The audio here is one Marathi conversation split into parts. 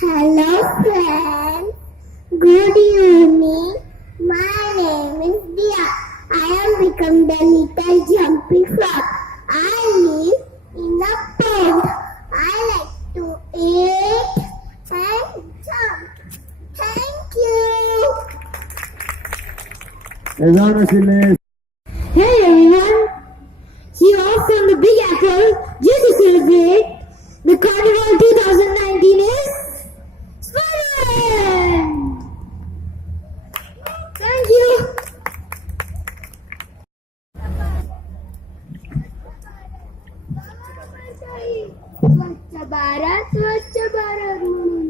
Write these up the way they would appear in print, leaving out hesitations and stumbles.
Hello friends, good evening. My name is Dia. I am become the little jumping frog. I live in a pond. I like to eat and jump. Thank you. Hey everyone! See you all from the Big Apple. Just to celebrate the Carnival 2019 is Spider-Man! Thank you! स्वच्छ भारत म्हणून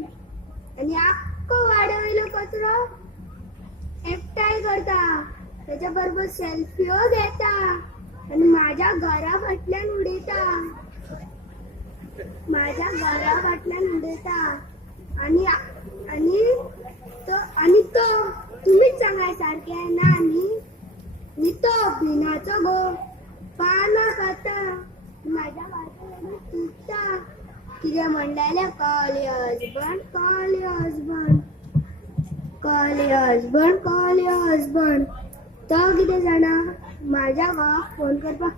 आणि अख्खं वाढवलेलं कचरो एकटाय करता, त्याच्याबरोबर सेल्फीओ घेता आणि माझ्या घरा फाटल्यान उडयता, आणि तो तुम्हीच सांगाय सारखे आहे ना. आणि तो बिनाचो गो पाना खाता माझ्या वाट्याने तुटता. कितें म्हणलेले कॉल युअर हजबंड. तो कितें जाणा माझ्या घोवाक फोन करपाक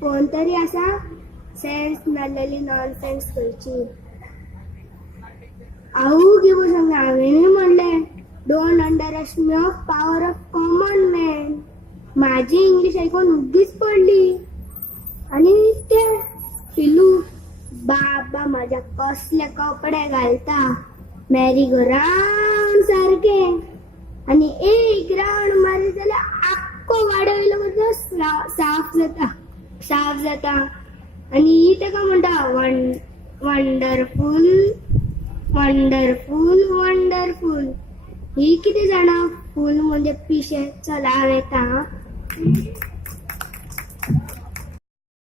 फोन तरी आसा. सेन्स नासलेली नॉनसेन्स खंयची. किंवा सांगता हांवेंय म्हणलें don't under estimate power of common man. माझी इंग्लिश ऐकून उगीच पडली. आणि ते पिलू बाबा माझ्या कसले कपडे घालता मॅरी गो रावंड सारखे. आणि एक रावंड मारी जाल्यार आख्खो वाडवयलो साफ जाता. आणि तेका म्हणटा वंडरफुल. ही किती जाणा फुल म्हणजे पिशेचो लाव येता.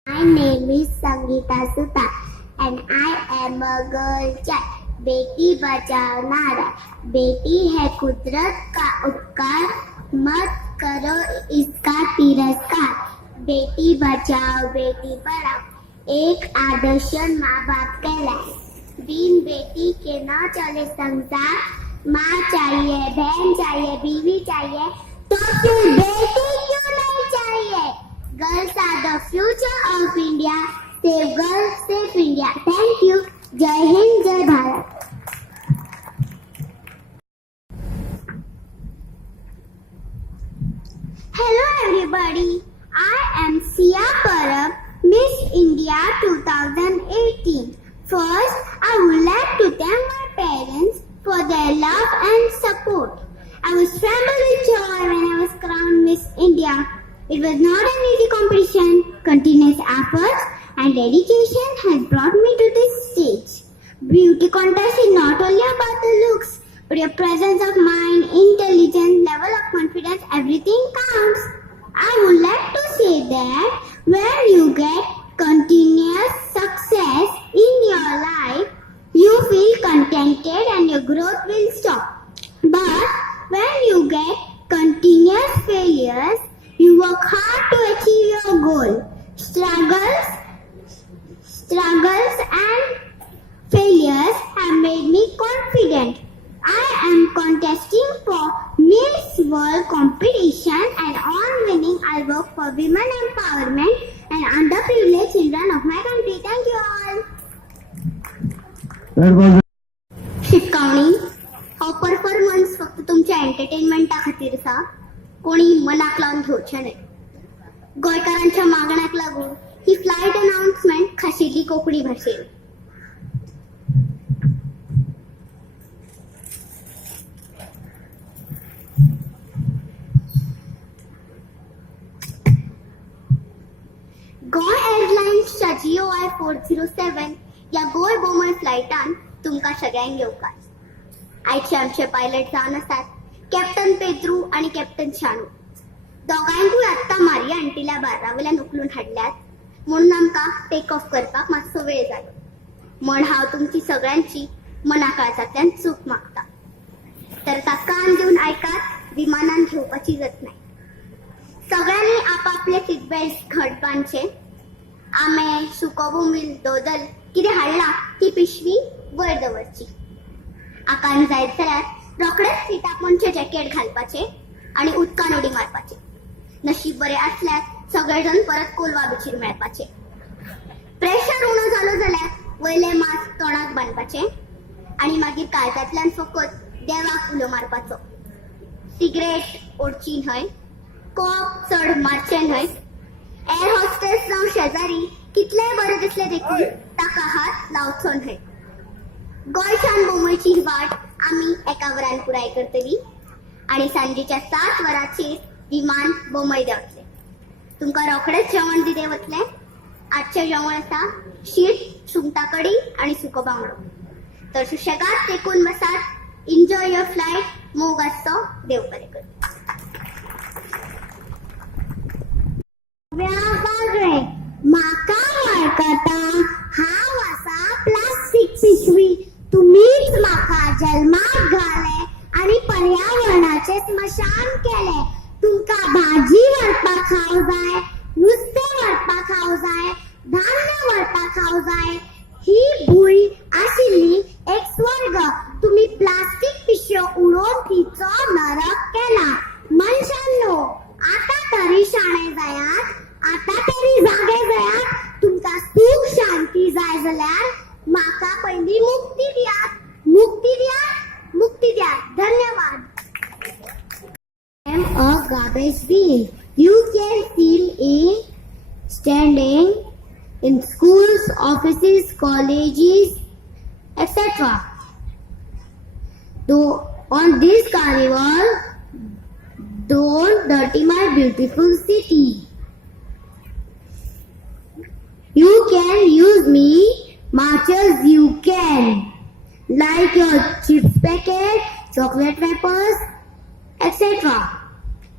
My name is Sangeeta Sutta and I am a girl child. Beti Bachao नारा. बेटी है कुदरत का उपकार, मत करो इसका तिरस्कार. बेटी बचाओ बेटी पढ़ाओ, एक आदर्श माँ बाप कहलाए. बिन बेटी के न चले संसार. माँ चाहिए, बहन चाहिए, बीवी चाहिए, तो फिर बेटी क्यों नहीं चाहिए. Girls are the future of India. Save girls, save India. Thank you. जय हिंद, जय Bharat. Hello everybody. I am Sia Parab, Miss India 2018. First, I would like to thank my parents for their love and support. I was trembled with joy when I was crowned Miss India. It was not an easy competition. Continuous efforts and dedication has brought me to this stage. Beauty contest is not only about the looks, but your presence of mind, intelligence, level of confidence, everything counts. I would like to say that when you get continuous success in your life, you feel contented and your growth will stop. But when you get continuous failures, you work hard to achieve your goal. Struggles and failures have made me confident. I am contesting for Miss World competition and on winning I'll work for women empowerment and underprivileged children of my country. Thank you all. शिकवणी हो परफॉर्मन्स फक्त तुमच्या एंटरटेनमेंटा खातीर आसा. कोणी मनाक लावन घेवचें न्हय. गोंयकारांच्या मागण्याक लागून ही फ्लायट अनाउन्समेंट खाशेली कोंकणी भाशेन. गोय एअरलायन्सच्या GOI 407 या गोंय बोमय फ्लायटान तुमकां सगळ्यांक येवकार. आयचे आमचे पायलट जावन आसात कॅप्टन पेद्रू आणि कॅप्टन शानू. दोगांयकूय आत्ता मारिया आंटील्या बारावयल्यान उखलून हाडल्यात म्हणून आमकां टेक ऑफ करपाक मातसो वेळ जालो. म्हण हांव तुमची सगळ्यांची मनाकाळजांतल्यान चूक मागता. तर कान दिवन आयकात. विमानान घेवपाची गत नाही. सगळ्यांनी आपापले सीट बेल्ट घट बांदचे. आमे, सुको भूमी, दोदल कितें हाडला ती पिशवी वयर दवरची. आकान जायत जाल्यार रोखडेच सिटापोनचे जॅकेट घालपाचे आनी उदकान उडी मारपाचे. नशीब बरें आसल्यार सगळे जाण परत कोलवा बिचीर मेळपाचे. प्रेशर उणो जालो जाल्यार वयले मास्क तोंडाक बांदपाचे आनी मागीर काळजांतल्यान फकत देवाक उलो मारपाचो. सिगरेट ओडची न्हय, कॉप चड मारचें न्हय. एअर हॉस्टेस जावं शेजारी कितलेय बरें दिसले देखून ताका हात लावचो न्हय. गोंयच्यान बोंबयची वाट आमी एका वरान पुराय करतली आनी सांजेच्या 7 वरांचेर विमान बोंबय देंवतलें. तुमकां रोखडेंच जेवण दिलें वतलें. आजचें जेवण आसा शीत, सुंगटां कडी आनी सुको बांगडो. तर सुशेगाद तेकून बसात. Enjoy your flight. मोग आसचो. देव बरें करूं. बागळे म्हाका वळखता हांव आसा प्लास्टीक पिशवी. तुमीच म्हाका जल्माक घाले आनी पर्यावरणाचे स्मशान केले. तुमकां भाजी व्हरपाक खाव जाय, नुस्तें व्हरपाक खाव जाय, धान्य व्हरपाक खाव जाय. ही भूंय आशिल्ली एक स्वर्ग. तुम्ही प्लास्टीक पिशव्यो उडोवन तिचो नरक केला. मनशांनो, आता तरी शाणे जायात. आता तरी जागे जायात. तुमकां सुख शांती जाय जाल्यार म्हाका पयली मुक्ती दियात. मुक्ती दियात. मुक्ती दियात. धन्यवाद. I am a garbage bin. You can see me standing in schools, offices, colleges, etc. Though on this carnival, don't dirty my beautiful city. You can use me much as you can, like your chips packet, chocolate wrappers, etc.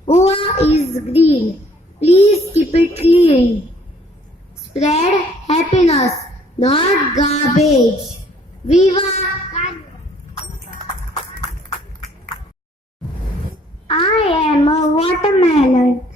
Goa is green. Please keep it clean. Spread happiness, not garbage. Viva Carnival. I am a watermelon.